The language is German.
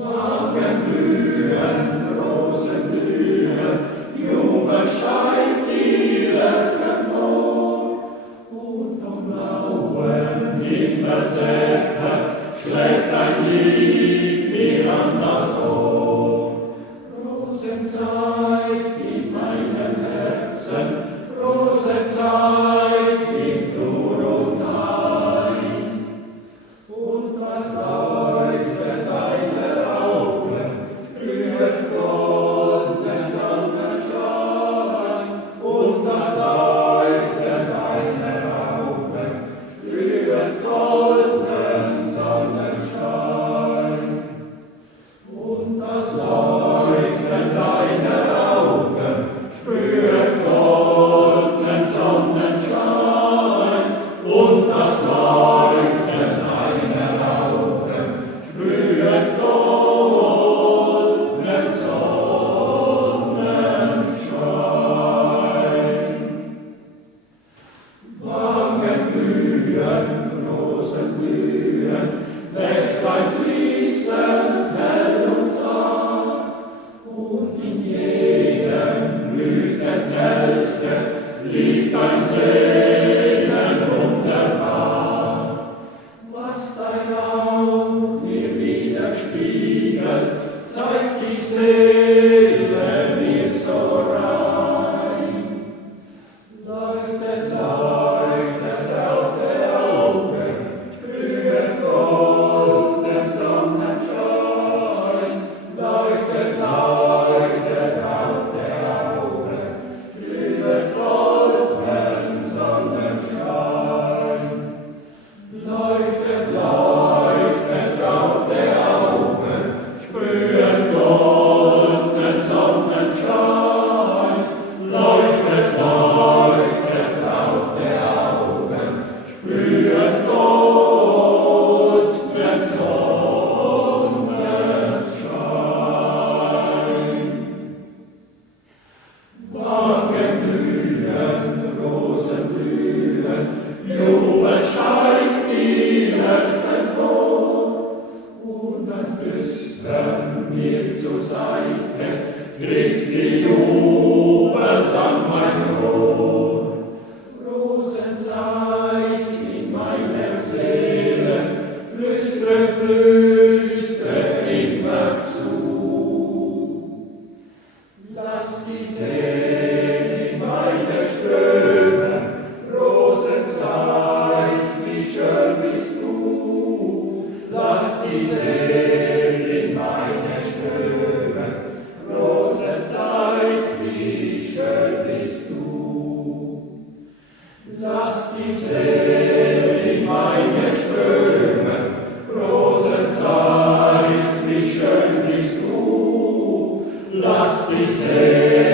Wangen blühen, Rosen blühen, Jubel steigt die Lerchen hoch, und vom blauen Himmelsecke schlägt ein Lied mir an das Ohr. Rosenzeit in meinem Herzen, Rosenzeit im Flur und Hain, und das Leuchten deiner Augen sprüht golden Sonnenschein, und das Leuchten deiner Augen sprüht golden Sonnenschein, und das Leuchten deiner Augen sprüht golden Sonnenschein, und das Leuchten deiner Augen sprüht golden Sonnenschein. Wangen blühen, Rosen blühen, Bächlein fließen hell und klar, und in jedem Blütenkelchen liegt ein Sehnen wunderbar. Was dein Auge mir widerspiegelt, zeigt die Seele mir so rein. Leuchtet, leuchtet, traute Augen, sprühet golden Sonnenschein. Leuchtet, leuchtet, traute Augen, sprühet golden Sonnenschein. Leuchtet, leuchtet, traute Augen, sprühet golden Sonnenschein. Leuchtet, leuchtet, traute Augen, sprühet golden Sonnenschein. Wangen blühen, Rosen blühen, Jubel steigt die Lerchen hoch, und ein Flüstern mir zur Seite trifft die Jubelsang mein Ohr. Rosenzeit in meiner Seele, flüstre, flüstre immer zu. Lass die Seele in meine strömen, Rosenzeit, wie schön bist du. Lass die Seele in meine strömen, Rosenzeit, wie schön bist du. Lass die Seele in meine strömen, Rosenzeit, wie schön bist du. Lass die Seele